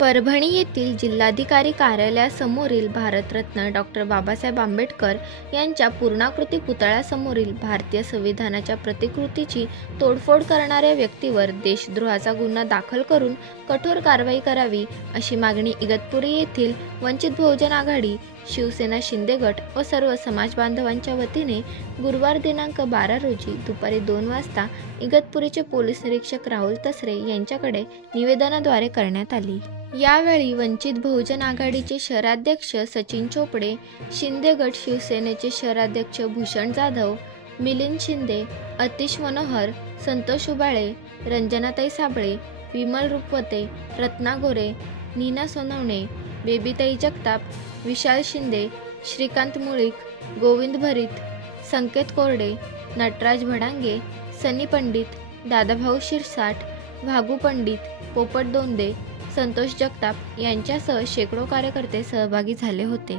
परभणी येथील जिल्हाधिकारी कार्यालयासमोरील भारतरत्न डॉक्टर बाबासाहेब आंबेडकर यांच्या पूर्णाकृती पुतळ्यासमोरील भारतीय संविधानाच्या प्रतिकृतीची तोडफोड करणाऱ्या व्यक्तीवर देशद्रोहाचा गुन्हा दाखल करून कठोर कारवाई करावी अशी मागणी इगतपुरी येथील वंचित बहुजन आघाडी शिवसेना शिंदे गट व सर्व समाज बांधवांच्या वतीने गुरुवार दिनांक बारा रोजी दुपारी दोन वाजता इगतपुरीचे पोलीस निरीक्षक राहुल तसरे यांच्याकडे निवेदनाद्वारे करण्यात आली. यावेळी वंचित बहुजन आघाडीचे शहराध्यक्ष सचिन चोपडे शिंदे गट शिवसेनेचे शहराध्यक्ष भूषण जाधव मिलिंद शिंदे अतिश मनोहर संतोष उबाळे रंजनाताई साबळे विमल रुपवते रत्ना गोरे नीना सोनवणे बेबीताई जगताप विशाल शिंदे श्रीकांत मुळीक गोविंद भरीत संकेत कोरडे नटराज भडांगे सनी पंडित दादाभाऊ शिरसाट भागू पंडित पोपट दोंदे संतोष जगताप यांच्यासह शेकडो कार्यकर्ते सहभागी झाले होते.